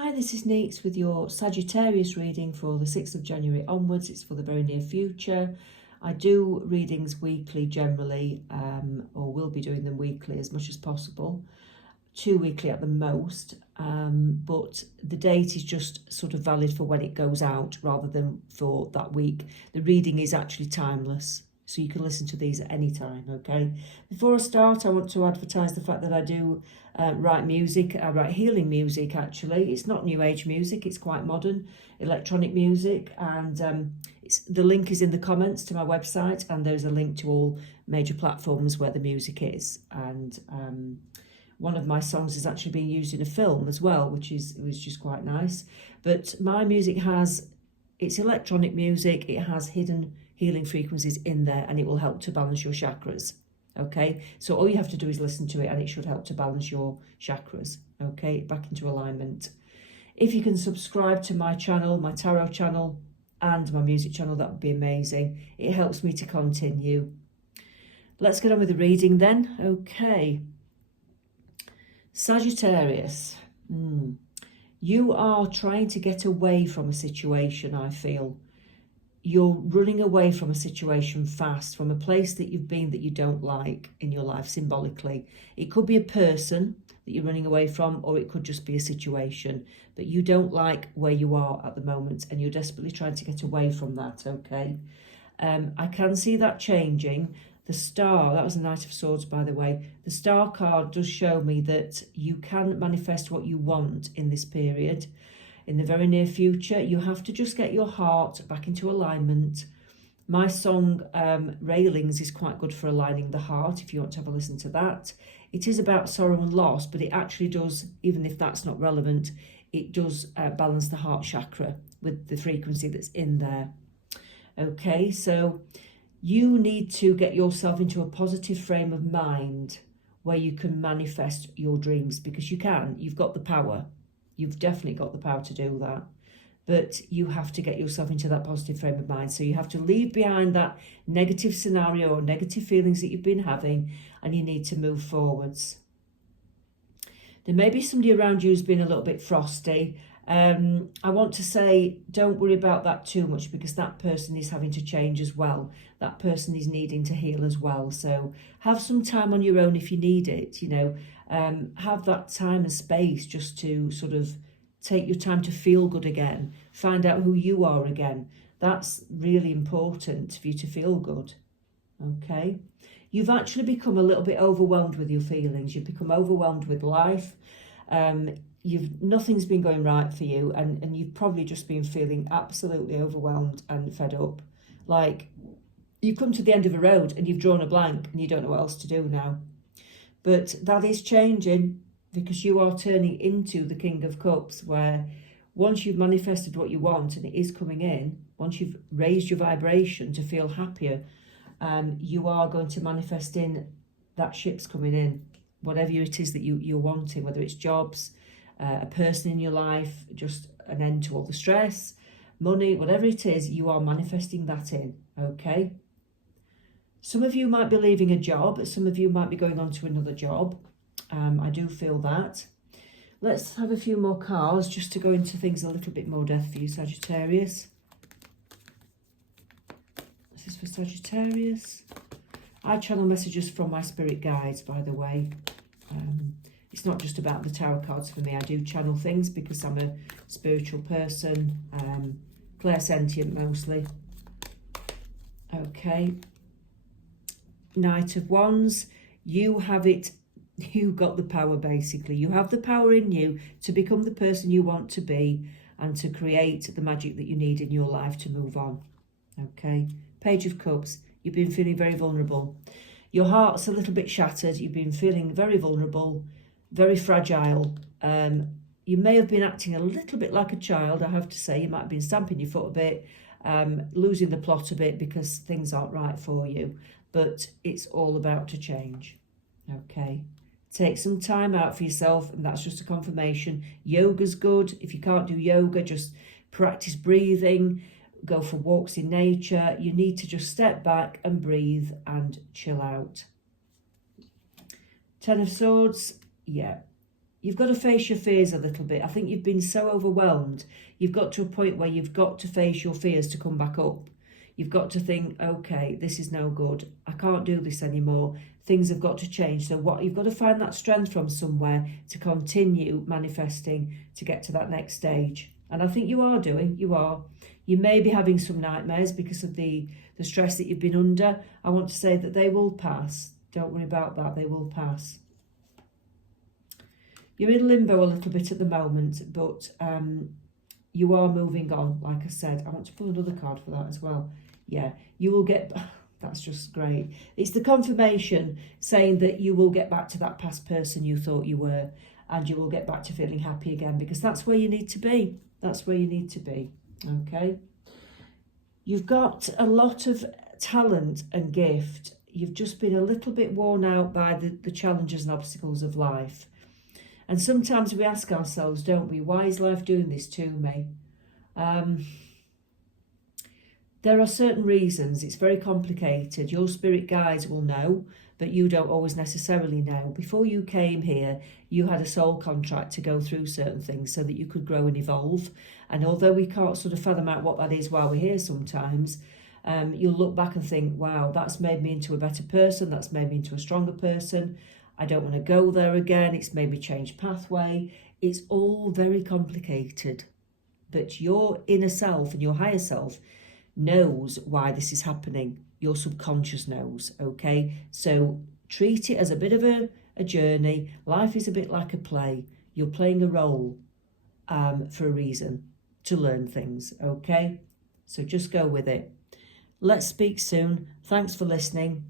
Hi, this is Neets with your Sagittarius reading for the 6th of January onwards. It's for the very near future. I do readings weekly generally, or will be doing them weekly as much as possible. 2 weekly at the most, but the date is just sort of valid for when it goes out rather than for that week. The reading is actually timeless, so you can listen to these at any time, okay? Before I start, I want to advertise the fact that I do write music. I write healing music, actually. It's not new age music, it's quite modern electronic music, and the link is in the comments to my website, and there's a link to all major platforms where the music is. And one of my songs is actually being used in a film as well, which was just quite nice. But my music it's electronic music, it has hidden healing frequencies in there, and it will help to balance your chakras. Okay, so all you have to do is listen to it, and it should help to balance your chakras, okay, back into alignment. If you can subscribe to my channel, my tarot channel, and my music channel, that would be amazing. It helps me to continue. Let's get on with the reading then. Okay. Sagittarius. You are trying to get away from a situation, I feel. You're running away from a situation fast, from a place that you've been that you don't like in your life, symbolically. It could be a person that you're running away from, or it could just be a situation. But you don't like where you are at the moment, and you're desperately trying to get away from that, okay? I can see that changing. The star, that was a Knight of Swords, by the way. The star card does show me that you can manifest what you want in this period. In the very near future, you have to just get your heart back into alignment. My song, Railings, is quite good for aligning the heart, if you want to have a listen to that. It is about sorrow and loss, but it actually does, even if that's not relevant, it does balance the heart chakra with the frequency that's in there. Okay, so you need to get yourself into a positive frame of mind where you can manifest your dreams, because you can. You've got the power. You've definitely got the power to do that. But you have to get yourself into that positive frame of mind. So you have to leave behind that negative scenario or negative feelings that you've been having, and you need to move forwards. There may be somebody around you who's been a little bit frosty. I want to say, don't worry about that too much, because that person is having to change as well. That person is needing to heal as well. So have some time on your own if you need it, you know. Have that time and space just to sort of take your time to feel good again. Find out who you are again. That's really important for you to feel good, okay? You've actually become a little bit overwhelmed with your feelings. You've become overwhelmed with life. Nothing's been going right for you, and you've probably just been feeling absolutely overwhelmed and fed up. Like, you've come to the end of a road and you've drawn a blank and you don't know what else to do now. But that is changing, because you are turning into the King of Cups, where once you've manifested what you want and it is coming in, once you've raised your vibration to feel happier, you are going to manifest in that ship's coming in, whatever it is that you're wanting, whether it's jobs, a person in your life, just an end to all the stress, money, whatever it is, you are manifesting that in, okay? Some of you might be leaving a job. Some of you might be going on to another job. I do feel that. Let's have a few more cards just to go into things a little bit more depth for you, Sagittarius. This is for Sagittarius. I channel messages from my spirit guides, by the way. It's not just about the tarot cards for me. I do channel things because I'm a spiritual person, clairsentient mostly. Okay. Knight of Wands, you have it. You got the power, basically. You have the power in you to become the person you want to be and to create the magic that you need in your life to move on. Okay. Page of Cups, you've been feeling very vulnerable. Your heart's a little bit shattered. You've been feeling very vulnerable, very fragile. You may have been acting a little bit like a child, I have to say. You might have been stamping your foot a bit, losing the plot a bit because things aren't right for you. But it's all about to change, okay? Take some time out for yourself, and that's just a confirmation. Yoga's good. If you can't do yoga, just practice breathing, go for walks in nature. You need to just step back and breathe and chill out. 10 of Swords, yeah. you've got to face your fears a little bit. I think you've been so overwhelmed. You've got to a point where you've got to face your fears to come back up. You've got to think, okay, this is no good. I can't do this anymore. Things have got to change. So what you've got to find that strength from somewhere to continue manifesting to get to that next stage. And I think you are doing, you are. You may be having some nightmares because of the stress that you've been under. I want to say that they will pass. Don't worry about that, they will pass. You're in limbo a little bit at the moment, but you are moving on, like I said. I want to pull another card for that as well. Yeah, you will get, that's just great. It's the confirmation saying that you will get back to that past person you thought you were, and you will get back to feeling happy again, because that's where you need to be. That's where you need to be, okay? You've got a lot of talent and gift. You've just been a little bit worn out by the challenges and obstacles of life. And sometimes we ask ourselves, don't we, why is life doing this to me? There are certain reasons. It's very complicated. Your spirit guides will know, but you don't always necessarily know. Before you came here, you had a soul contract to go through certain things so that you could grow and evolve. And although we can't sort of fathom out what that is while we're here sometimes, you'll look back and think, wow, that's made me into a better person. That's made me into a stronger person. I don't want to go there again. It's made me change pathway. It's all very complicated. But your inner self and your higher self knows why this is happening. Your subconscious knows, okay? So treat it as a bit of a journey. Life is a bit like a play. You're playing a role for a reason, to learn things, okay? So just go with it. Let's speak soon. Thanks for listening.